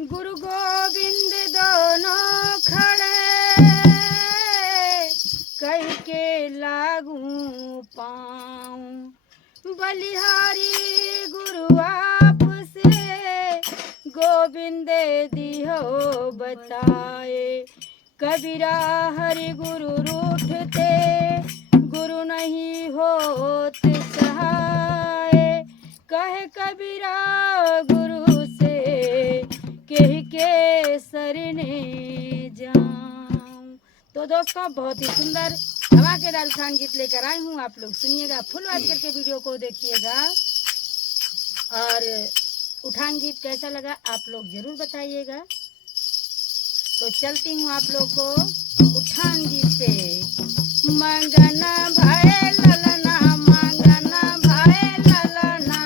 गुरु गोविंद दोनों खड़े कह के लागू पाऊं। बलिहारी गुरु आप से गोविंद दिहो बताए। कबीरा हरि गुरु रूठते गुरु नहीं होत सहाय। कहे कबीरा गुरु से कह के सरने जाऊं। तो दोस्तों बहुत ही सुंदर धमाकेदार उठान गीत लेकर आई हूँ, आप लोग सुनिएगा, फुल वॉच करके वीडियो को देखिएगा और उठान गीत कैसा लगा आप लोग जरूर बताइएगा। तो चलती हूँ आप लोग को उठान गीत पे। मंगना भाई ललना मंगना भाई ललना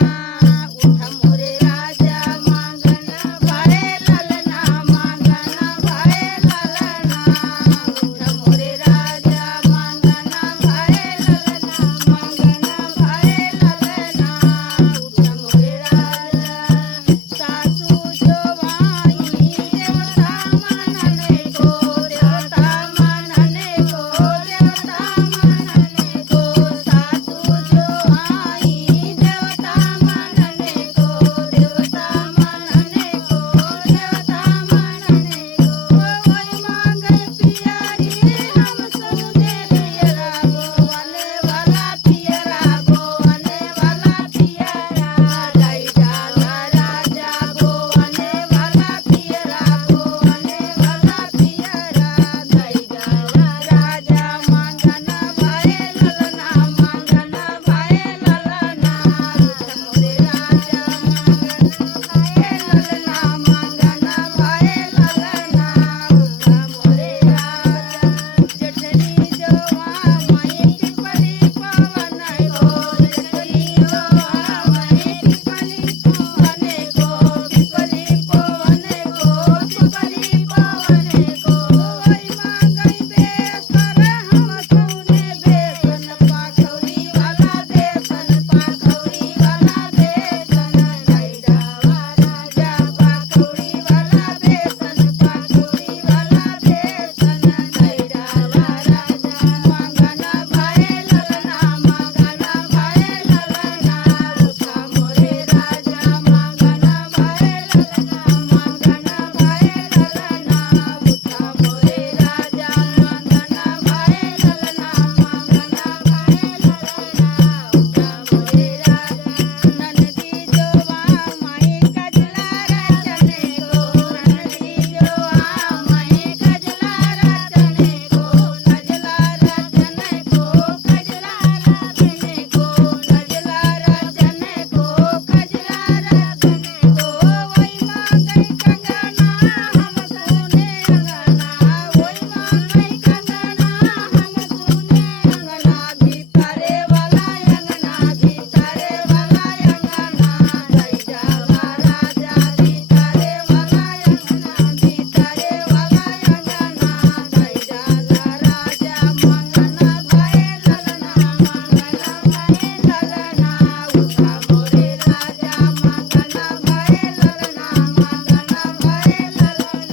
उठा मोरे राजा मंगना भाई ललना मंगना भाई ललना उठा मोरे राजा मंगना भाई ललना मंगना भाई ललना उठा मोरे राजा। सासू जोवाई देवता मनने को देवता मनने को देवता मनने को सासू जोवाई देवता मनने को देवता मनने को देवता मनने को। वही मांगे पियरी हम सुने पियरा गोवने वाला पियरा गोवने वाला पियरा लाई डाला राजा गोवने वाला पियरा गोवने वाला पियरा लाई डाला राजा। मंगना भाई ललना मंगना भाई ललना उठा मोरे राजा मंगना भाई ललना मंगना भाई ललना उठा मोरे राजा। जठनी जोवा माई टिपली पवन को जठनी जोवा माई टिपली पवन को टिपली पवन को टिपली पवन को। वही मांगई बेसर हम सुने बेसन पाखौरी वाला बेसन पाखौरी वाला बेसन लाई डावा राजा पाखौरी वाला बेसन पाखौरी वाला बेसन लाई डावा राजा। मंगना भाई ललना मंगना भाई ललना उठा मोरे राजा मंगना भाई ललना मंगना भाई ललना उठा मोरे राजा मंगना भाई ललना मंगना भाई ललना उठा मोरे राजा। ननदी जोवा माई कजला रचने को ननदी जोवा माई कजला रचने को कजला रचने को कजला रचने को कजला रचने को कजला रचने को। वही मांगई कंगना हम सुने अंगना वही मांगई कंगना हम सुने अंगना भीतरे वाला अंगना भीतरे वाला अंगना लाई डावा राजा भीतरे वाला अंगना भीतरे वाला अंगना लाई डाला राजा। मंगना भाई ललना मंगना भाई ललना उठा मोरे राजा मंगना भाई ललना मंगना भाई ललना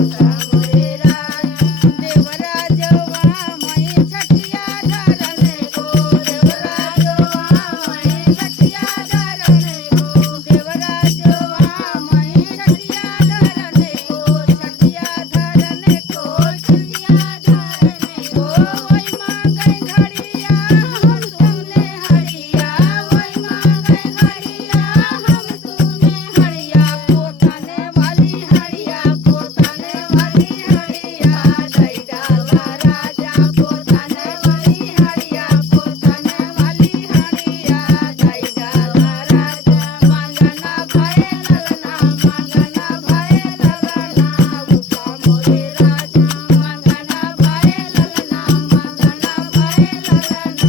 उठा मोरे राजा। देवरा जोवा माई छठिया धरने को देवरा जोवा माई छठिया धरने को देवरा जोवा माई छठिया धरने को छठिया धरने को छठिया धरने को। वही मांगई घड़िया हम सुने हड़िया वही मांगई घड़िया हम सुने हड़िया पोताने वाली हड़िया पोताने वाली हड़िया लाई डावा राजा पोताने वाली हड़िया पोताने वाली हड़िया लाई डावा राजा। मंगना भाई ललना मंगना भाई ललना उठा मोरे राजा मंगना भाई ललना मंगना भाई ललना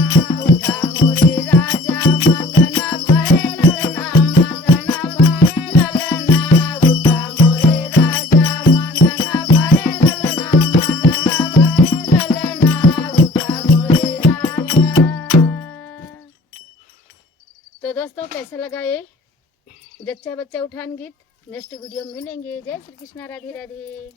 उठा मोरे राजा मंगना भाई ललना मंगना भाई ललना उठा मोरे राजा मंगना भाई ललना मंगना भाई ललना उठा मोरे राजा। तो दोस्तों कैसा लगा ये जच्चा बच्चा उठान गीत? नेक्स्ट वीडियो में मिलेंगे। जय श्री कृष्णा, राधे राधे।